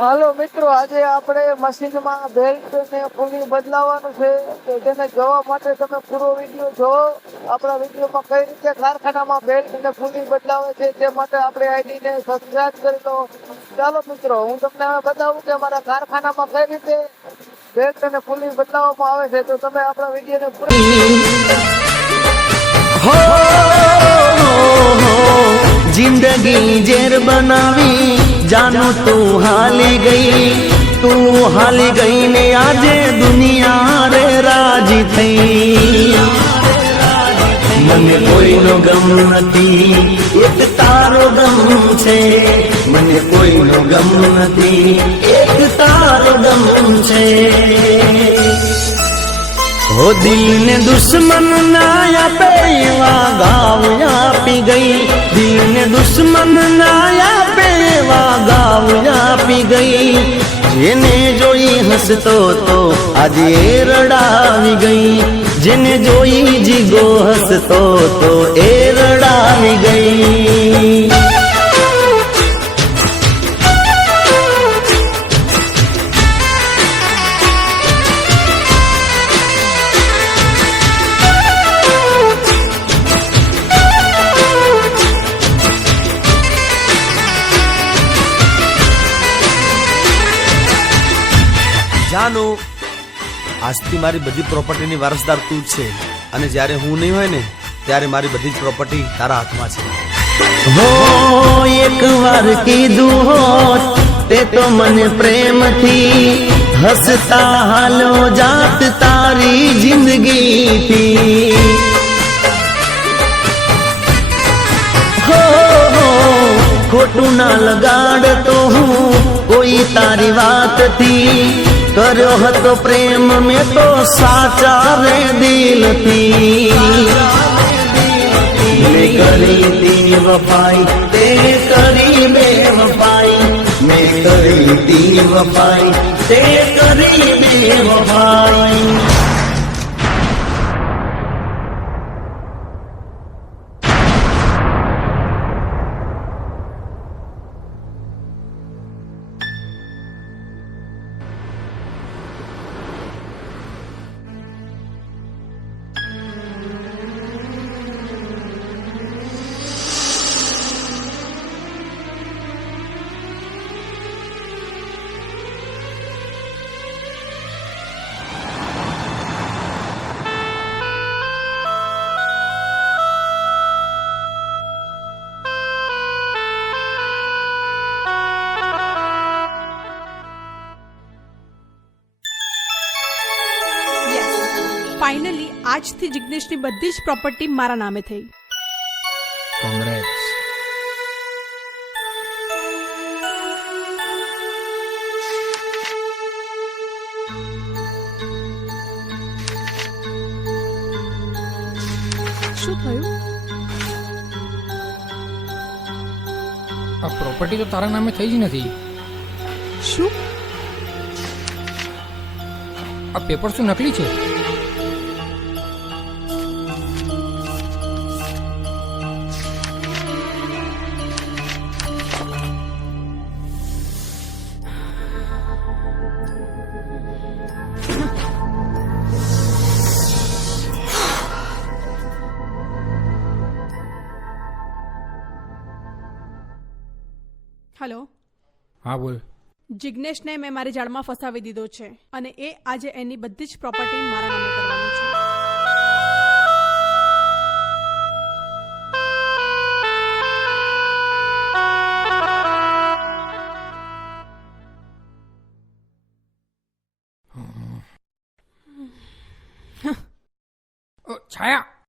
હાલો મિત્રો, આજે આપણે મશીનમાં બેલ્ટ ને પુલી બદલાવાનું છે. તો તેને જોવા માટે તમે પૂરો વિડીયો જોવો. આપણા વિડીયોમાં કઈ રીતે કારખાનામાં બેલ્ટ ને પુલી બદલાવે છે તે માટે આપણે આઈડી ને સબસ્ક્રાઇબ કરી લો. ચાલો મિત્રો, હું તમને હવે બતાવું કે અમારા કારખાનામાં કઈ રીતે બેલ્ટ અને પુલી બદલાવવામાં આવે છે. તો તમે આપણા વિડીયોને હો જિંદગી ઝેર બનાવી જાનું તું હાલી ગઈ ને આજે દુનિયા રે રાજી થઈ. મને કોઈનો ગમ નથી, એક તારો ગમ છે. મને કોઈનો ગમ નથી, એક તારો ગમ છે. હો દિલ ને દુશ્મન ના આપે એવા ગાવ આપી ગઈ. દિલ ને દુશ્મન ના આપે એવા ગાવ આપી ગઈ. જેને જોઈ હસતો તો આજે રડાવી ગઈ. જેને જોઈ જીગો હસતો તો એ રડાવી ગઈ. જાનો આજથી મારી બધી પ્રોપર્ટીની વારસદાર તું જ છે, અને જ્યારે હું નહીં હોય ને ત્યારે મારી બધી જ પ્રોપર્ટી તારા હાથમાં છે. હો એક વાર કીધું હોત તે તો મને પ્રેમથી, હસતા હાલો જાત તારી જિંદગીથી. હો ખોટું ના લગાડતો હું કોઈ તારી વાતથી. કર્યો હતો પ્રેમ મેં તો સાચા રે દિલથી. મેં કરી તી વફાઈ તે કરી બેવફાઈ. મેં કરી તી વફાઈ તે કરી બેવફાઈ. ફાઇનલી આજથી જિગ્નેશની બધી જ પ્રોપર્ટી મારા નામે થઈ. કોંગ્રેટ્સ. શું થયું? આ પ્રોપર્ટી તો તારા નામે થઈ જ નથી. શું? આ પેપર શું નકલી છે? હેલો, હા બોલ. જિગ્નેશને મેં મારી જાળમાં ફસાવી દીધો છે અને એ આજે એની બધી જ પ્રોપર્ટી મારા નામે કરવાનું છે. છાયા